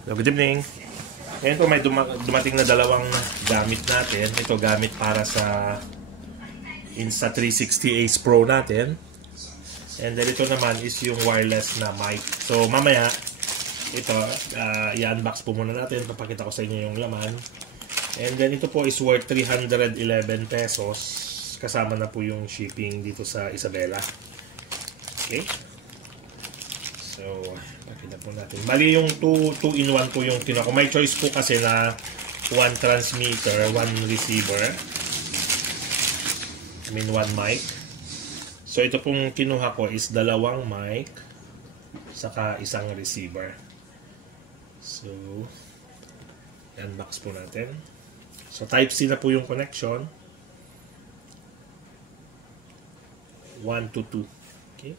So, good evening. Ngayon po may dumating na dalawang gamit natin. Ito gamit para sa Insta360 Ace Pro natin. And then ito naman is yung wireless na mic. So mamaya, ito, i-unbox po muna natin. Papakita ko sa inyo yung laman. And then ito po is worth 311 pesos. Kasama na po yung shipping dito sa Isabela. Okay. So, pakita po natin. Bali yung 2-in-1 po yung kinuha ko. May choice po kasi na 1 transmitter, 1 receiver. I mean 1 mic. So ito pong kinuha ko is 2 mic saka 1 receiver. So, unbox po natin. So Type-C na po yung connection. 1 to 2. Okay.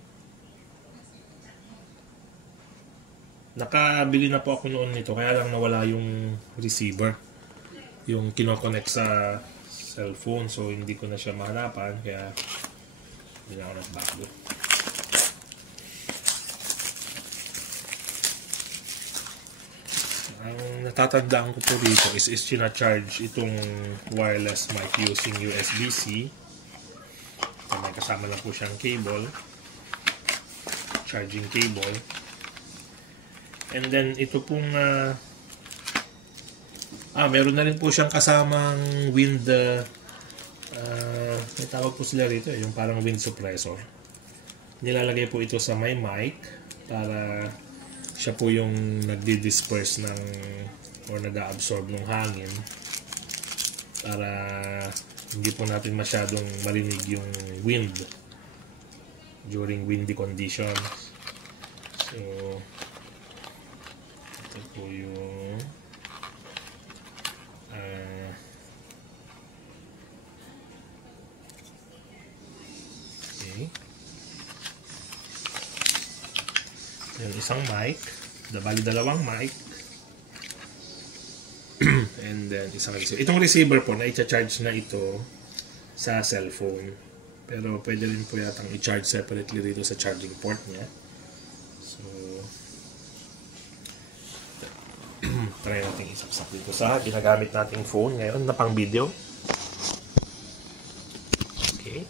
Nakabili na po ako noon nito, kaya lang nawala yung receiver, yung kino-connect sa cellphone, so hindi ko na siya mahanapan, kaya hindi na ako nagbago. Ang natatandaan ko po dito is sina-charge itong wireless mic using USB-C. May kasama na po siyang cable, charging cable. And then ito pong meron na rin po siyang kasamang wind may tawag po sila rito, yung parang wind suppressor. Nilalagay po ito sa may mic para siya po yung nagdi-disperse ng or nag-absorb ng hangin para hindi po natin masyadong marinig yung wind during windy conditions. So ito po yung okay. Yung isang mic, bali 2 mic, and then isang receiver. Itong receiver po na i-charge na ito sa cellphone, pero pwede rin po yatang i-charge separately dito sa charging port niya. So try natin isaksak dito sa ginagamit nating phone ngayon na pang video. Okay.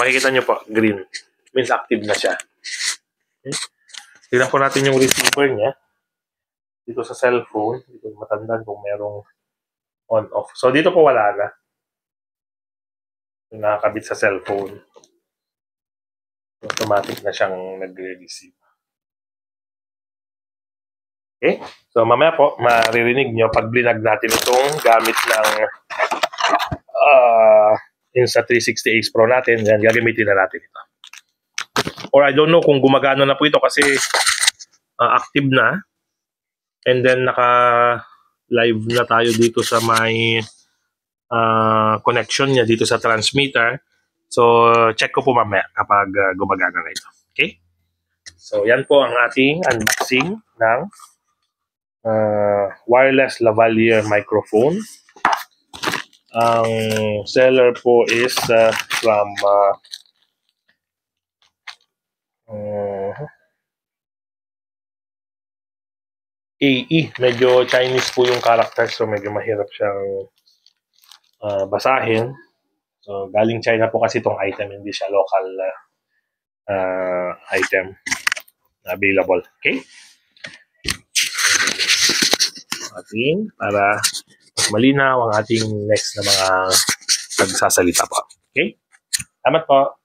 makikita nyo po, green. Means active na siya. Okay. Tignan po natin yung receiver niya. Dito sa cellphone, dito matandaan kung merong on-off. So, dito po wala na. Yung nakakabit sa cellphone. Automatic na siyang nagre-receive. Okay? So, mamaya po, maririnig nyo pag blinag natin itong gamit ng Insta360 Ace Pro natin. Yan, gagamitin na natin ito. Or I don't know kung gumagana na po ito kasi active na. And then, naka-live na tayo dito sa may connection niya dito sa transmitter. So, check ko po mamaya kapag gumagana na ito. Okay? So, yan po ang ating unboxing ng wireless lavalier microphone. Ang seller po is from AE. Medyo Chinese po yung character, so medyo mahirap siyang basahin. So, galing China po kasi itong item, hindi siya local item available. Okay? Para mas malinaw ang ating next na mga pagsasalita po. Okay? Salamat po.